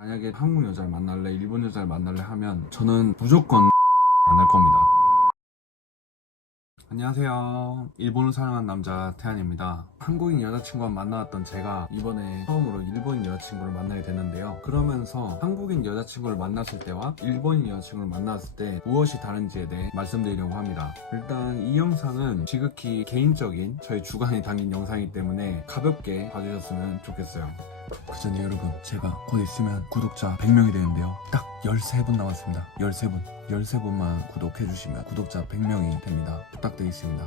만약에 한국 여자를 만날래, 일본 여자를 만날래 하면 저는 무조건 만날 겁니다. 안녕하세요. 일본을 사랑한 남자 태안입니다. 한국인 여자친구와 만나왔던 제가 이번에 처음으로 일본인 여자친구를 만나게 됐는데요. 그러면서 한국인 여자친구를 만났을 때와 일본인 여자친구를 만났을 때 무엇이 다른지에 대해 말씀드리려고 합니다. 일단 이 영상은 지극히 개인적인 저의 주관이 담긴 영상이기 때문에 가볍게 봐주셨으면 좋겠어요. 그 전에 여러분, 제가 곧 있으면 구독자 100명이 되는데요. 딱 13분 남았습니다. 13분. 13분만 구독해주시면 구독자 100명이 됩니다. 부탁드리겠습니다.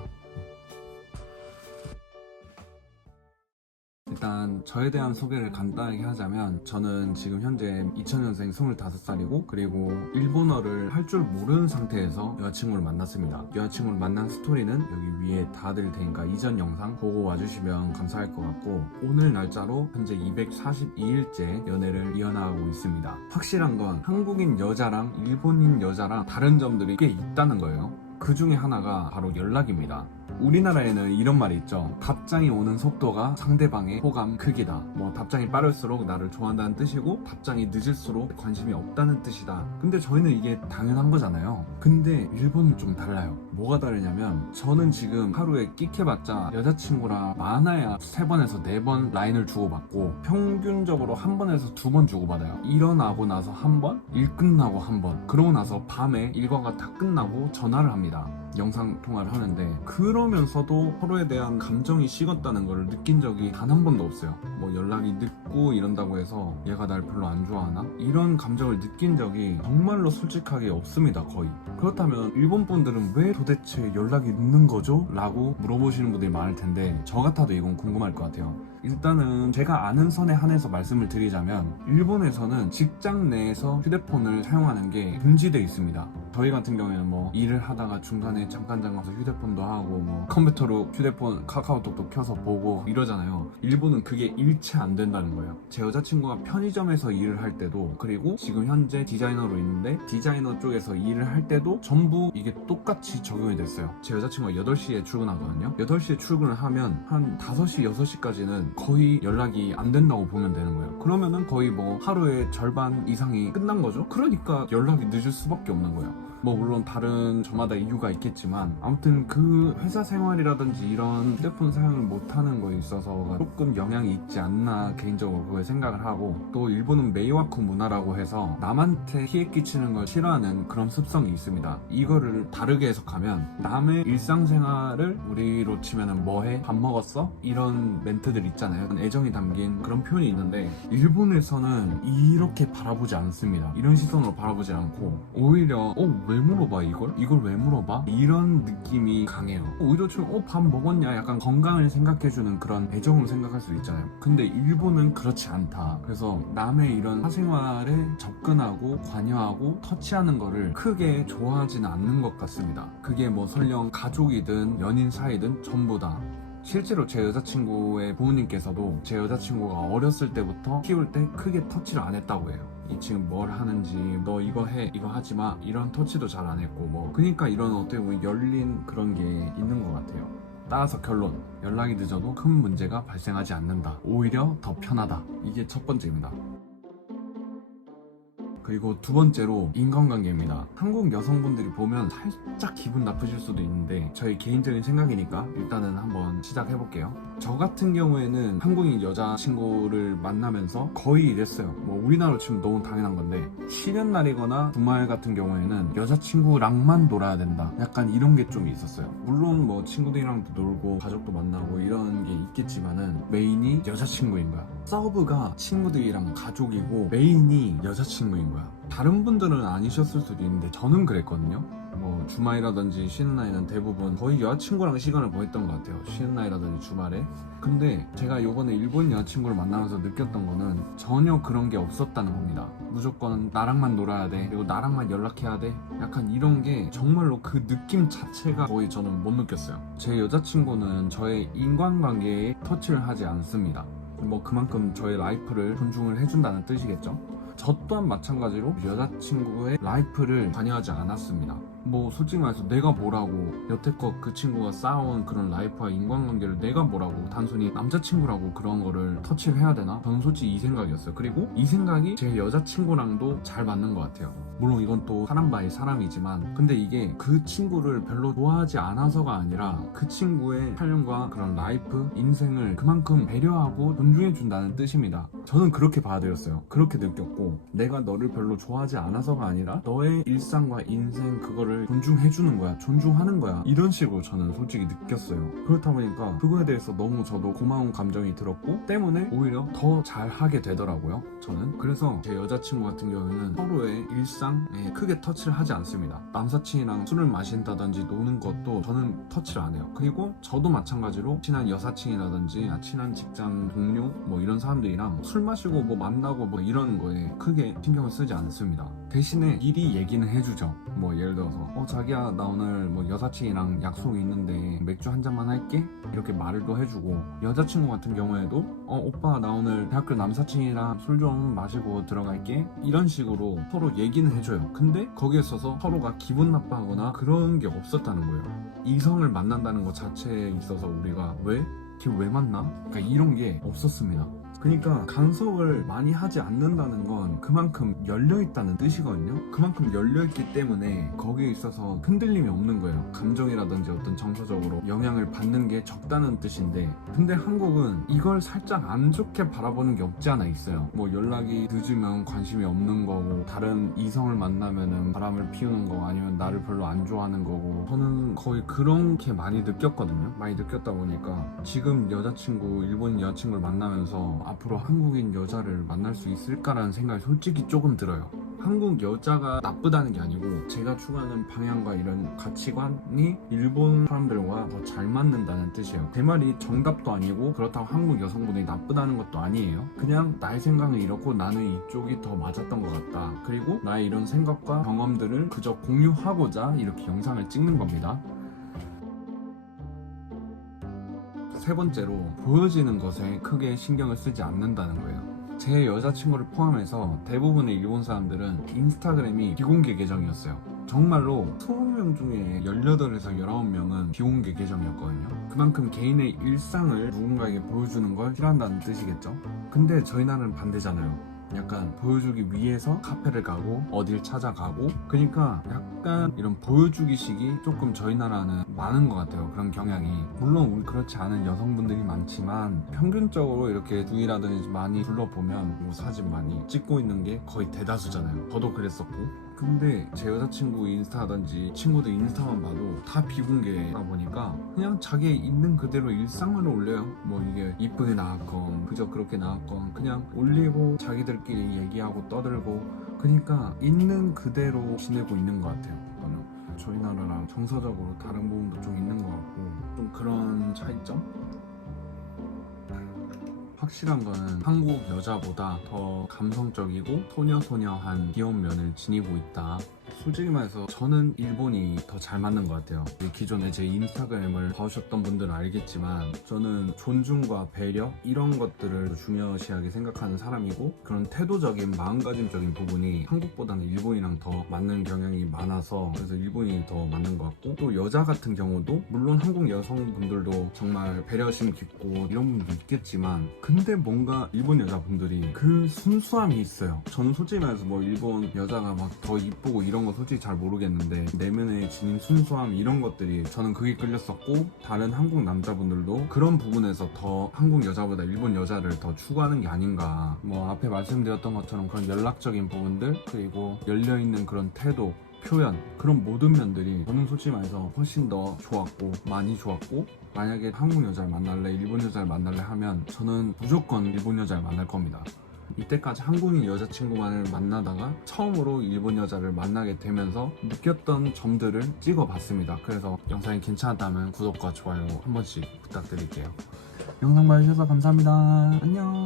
일단 저에 대한 소개를 간단하게 하자면, 저는 지금 현재 2000년생 25살이고 그리고 일본어를 할 줄 모르는 상태에서 여자친구를 만났습니다. 여자친구를 만난 스토리는 여기 위에 다 드릴 테니까 이전 영상 보고 와주시면 감사할 것 같고, 오늘 날짜로 현재 242일째 연애를 이어나가고 있습니다. 확실한 건 한국인 여자랑 일본인 여자랑 다른 점들이 꽤 있다는 거예요. 그 중에 하나가 바로 연락입니다. 우리나라에는 이런 말이 있죠. 답장이 오는 속도가 상대방의 호감 크기다. 뭐 답장이 빠를수록 나를 좋아한다는 뜻이고, 답장이 늦을수록 관심이 없다는 뜻이다. 근데 저희는 이게 당연한 거잖아요. 근데 일본은 좀 달라요. 뭐가 다르냐면, 저는 지금 하루에 끽해봤자 여자친구랑 많아야 3번에서 4번 라인을 주고받고, 평균적으로 1번에서 2번 주고받아요. 일어나고 나서 1번, 일 끝나고 1번, 그러고 나서 밤에 일과가 다 끝나고 전화를 합니다. 영상 통화를 하는데, 그러면서도 서로에 대한 감정이 식었다는 걸 느낀 적이 단 한 번도 없어요. 뭐 연락이 늦고 이런다고 해서 얘가 날 별로 안 좋아하나? 이런 감정을 느낀 적이 정말로 솔직하게 없습니다, 거의. 그렇다면 일본 분들은 왜 도대체 연락이 늦는 거죠? 라고 물어보시는 분들이 많을 텐데, 저 같아도 이건 궁금할 것 같아요. 일단은 제가 아는 선에 한해서 말씀을 드리자면, 일본에서는 직장 내에서 휴대폰을 사용하는 게 금지되어 있습니다. 저희 같은 경우에는 뭐 일을 하다가 중간에 잠깐 잠가서 휴대폰도 하고, 뭐 컴퓨터로 휴대폰 카카오톡도 켜서 보고 이러잖아요. 일본은 그게 일체 안 된다는 거예요. 제 여자친구가 편의점에서 일을 할 때도, 그리고 지금 현재 디자이너로 있는데 디자이너 쪽에서 일을 할 때도 전부 이게 똑같이 적용이 됐어요. 제 여자친구가 8시에 출근하거든요. 8시에 출근을 하면 한 5시, 6시까지는 거의 연락이 안 된다고 보면 되는 거예요. 그러면은 거의 뭐 하루의 절반 이상이 끝난 거죠. 그러니까 연락이 늦을 수밖에 없는 거예요. 뭐 물론 다른 저마다 이유가 있겠지만, 아무튼 그 회사 생활이라든지 이런 휴대폰 사용을 못하는 거에 있어서 조금 영향이 있지 않나 개인적으로 그걸 생각을 하고, 또 일본은 메이와쿠 문화라고 해서 남한테 피해 끼치는 걸 싫어하는 그런 습성이 있습니다. 이거를 다르게 해석하면, 남의 일상생활을 우리로 치면은 뭐해? 밥 먹었어? 이런 멘트들 있잖아요. 애정이 담긴 그런 표현이 있는데, 일본에서는 이렇게 바라보지 않습니다. 이런 시선으로 바라보지 않고, 오히려 왜 물어봐 이걸? 이걸 왜 물어봐? 이런 느낌이 강해요. 오히려 좀 밥 먹었냐? 약간 건강을 생각해주는 그런 애정으로 생각할 수 있잖아요. 근데 일본은 그렇지 않다. 그래서 남의 이런 사생활에 접근하고 관여하고 터치하는 거를 크게 좋아하지는 않는 것 같습니다. 그게 뭐 설령 가족이든 연인 사이든 전부 다. 실제로 제 여자친구의 부모님께서도 제 여자친구가 어렸을 때부터 키울 때 크게 터치를 안 했다고 해요. 이 지금 뭘 하는지, 너 이거 해, 이거 하지 마, 이런 터치도 잘 안 했고, 뭐 그러니까 이런 어떻게 보면 열린 그런 게 있는 것 같아요. 따라서 결론, 연락이 늦어도 큰 문제가 발생하지 않는다. 오히려 더 편하다. 이게 첫 번째입니다. 그리고 두 번째로 인간관계입니다. 한국 여성분들이 보면 살짝 기분 나쁘실 수도 있는데, 저희 개인적인 생각이니까 일단은 한번 시작해볼게요. 저 같은 경우에는 한국인 여자친구를 만나면서 거의 이랬어요. 뭐 우리나라로 치면 너무 당연한 건데, 쉬는 날이거나 주말 같은 경우에는 여자친구랑만 놀아야 된다, 약간 이런 게 좀 있었어요. 물론 뭐 친구들이랑도 놀고 가족도 만나고 이런 게 있겠지만은 메인이 여자친구인 거야. 서브가 친구들이랑 가족이고 메인이 여자친구인 거야. 다른 분들은 아니셨을 수도 있는데 저는 그랬거든요. 뭐 주말이라든지 쉬는 날에는 대부분 거의 여자친구랑 시간을 보냈던 것 같아요. 쉬는 날이라든지 주말에. 근데 제가 요번에 일본 여자친구를 만나면서 느꼈던 거는 전혀 그런 게 없었다는 겁니다. 무조건 나랑만 놀아야 돼, 그리고 나랑만 연락해야 돼, 약간 이런 게 정말로 그 느낌 자체가 거의 저는 못 느꼈어요. 제 여자친구는 저의 인간관계에 터치를 하지 않습니다. 뭐 그만큼 저의 라이프를 존중을 해준다는 뜻이겠죠. 저 또한 마찬가지로 여자친구의 라이프를 관여하지 않았습니다. 뭐 솔직히 말해서 내가 뭐라고 여태껏 그 친구가 쌓아온 그런 라이프와 인간관계를 내가 뭐라고 단순히 남자친구라고 그런 거를 터치를 해야 되나? 저는 솔직히 이 생각이었어요. 그리고 이 생각이 제 여자친구랑도 잘 맞는 것 같아요. 물론 이건 또 사람 바이 사람이지만 근데 이게 그 친구를 별로 좋아하지 않아서가 아니라 그 친구의 삶과 그런 라이프, 인생을 그만큼 배려하고 존중해준다는 뜻입니다. 저는 그렇게 받아들였어요. 그렇게 느꼈고 내가 너를 별로 좋아하지 않아서가 아니라 너의 일상과 인생 그거를 존중해주는 거야, 존중하는 거야, 이런 식으로 저는 솔직히 느꼈어요. 그렇다 보니까 그거에 대해서 너무 저도 고마운 감정이 들었고 때문에 오히려 더 잘하게 되더라고요. 저는 그래서 제 여자친구 같은 경우에는 서로의 일상에 크게 터치를 하지 않습니다. 남사친이랑 술을 마신다든지 노는 것도 저는 터치를 안 해요. 그리고 저도 마찬가지로 친한 여사친이라든지 친한 직장 동료 뭐 이런 사람들이랑 술 마시고 뭐 만나고 뭐 이런 거에 크게 신경을 쓰지 않습니다. 대신에 미리 얘기는 해주죠. 뭐 예를 들어서 자기야 나 오늘 뭐 여사친이랑 약속이 있는데 맥주 한 잔만 할게, 이렇게 말을 또 해주고, 여자친구 같은 경우에도 오빠 나 오늘 대학교 남사친이랑 술 좀 마시고 들어갈게, 이런 식으로 서로 얘기는 해줘요. 근데 거기에 있어서 서로가 기분 나빠하거나 그런 게 없었다는 거예요. 이성을 만난다는 것 자체에 있어서 우리가 왜 만나? 그러니까 이런 게 없었습니다. 그러니까 간섭을 많이 하지 않는다는 건 그만큼 열려있다는 뜻이거든요. 그만큼 열려있기 때문에 거기에 있어서 흔들림이 없는 거예요. 감정이라든지 어떤 정서적으로 영향을 받는 게 적다는 뜻인데, 근데 한국은 이걸 살짝 안 좋게 바라보는 게 없지 않아 있어요. 뭐 연락이 늦으면 관심이 없는 거고, 다른 이성을 만나면은 바람을 피우는 거, 아니면 나를 별로 안 좋아하는 거고, 저는 거의 그렇게 많이 느꼈거든요. 많이 느꼈다 보니까 지금 여자친구, 일본인 여자친구를 만나면서 앞으로 한국인 여자를 만날 수 있을까라는 생각이 솔직히 조금 들어요. 한국 여자가 나쁘다는 게 아니고 제가 추구하는 방향과 이런 가치관이 일본 사람들과 더 잘 맞는다는 뜻이에요. 제 말이 정답도 아니고 그렇다고 한국 여성분이 나쁘다는 것도 아니에요. 그냥 나의 생각은 이렇고 나는 이쪽이 더 맞았던 것 같다. 그리고 나의 이런 생각과 경험들을 그저 공유하고자 이렇게 영상을 찍는 겁니다. 세 번째로, 보여지는 것에 크게 신경을 쓰지 않는다는 거예요. 제 여자친구를 포함해서 대부분의 일본 사람들은 인스타그램이 비공개 계정이었어요. 정말로 20명 중에 18에서 19명은 비공개 계정이었거든요. 그만큼 개인의 일상을 누군가에게 보여주는 걸 싫어한다는 뜻이겠죠. 근데 저희 나라는 반대잖아요. 약간 보여주기 위해서 카페를 가고 어딜 찾아가고, 그러니까 약간 이런 보여주기식이 조금 저희 나라는 많은 것 같아요. 그런 경향이. 물론 우리 그렇지 않은 여성분들이 많지만 평균적으로 이렇게 주위라든지 많이 둘러보면 뭐 사진 많이 찍고 있는 게 거의 대다수잖아요. 저도 그랬었고. 근데 제 여자친구 인스타든지 친구들 인스타만 봐도 다 비공개다 보니까 그냥 자기 있는 그대로 일상을 올려요. 뭐 이게 이쁘게 나왔건 그저 그렇게 나왔건 그냥 올리고 자기들끼리 얘기하고 떠들고, 그러니까 있는 그대로 지내고 있는 것 같아요. 저는 저희 나라랑 정서적으로 다른 부분도 좀 있는 것 같고, 좀 그런 차이점? 확실한 거는 한국 여자보다 더 감성적이고 소녀소녀한 귀여운 면을 지니고 있다. 솔직히 말해서 저는 일본이 더 잘 맞는 것 같아요. 기존에 제 인스타그램을 봐주셨던 분들은 알겠지만 저는 존중과 배려 이런 것들을 중요시하게 생각하는 사람이고, 그런 태도적인 마음가짐적인 부분이 한국보다는 일본이랑 더 맞는 경향이 많아서 그래서 일본이 더 맞는 것 같고, 또 여자 같은 경우도 물론 한국 여성분들도 정말 배려심 깊고 이런 분도 있겠지만 근데 뭔가 일본 여자분들이 그 순수함이 있어요. 저는 솔직히 말해서 뭐 일본 여자가 막 더 이쁘고 이런 거 솔직히 잘 모르겠는데 내면에 지닌 순수함 이런 것들이 저는 그게 끌렸었고, 다른 한국 남자분들도 그런 부분에서 더 한국 여자보다 일본 여자를 더 추구하는 게 아닌가. 뭐 앞에 말씀드렸던 것처럼 그런 연락적인 부분들, 그리고 열려있는 그런 태도, 표현, 그런 모든 면들이 저는 솔직히 말해서 훨씬 더 좋았고 많이 좋았고, 만약에 한국 여자를 만날래 일본 여자를 만날래 하면 저는 무조건 일본 여자를 만날 겁니다. 이때까지 한국인 여자친구만을 만나다가 처음으로 일본 여자를 만나게 되면서 느꼈던 점들을 찍어봤습니다. 그래서 영상이 괜찮았다면 구독과 좋아요 한 번씩 부탁드릴게요. 영상 봐주셔서 감사합니다. 안녕.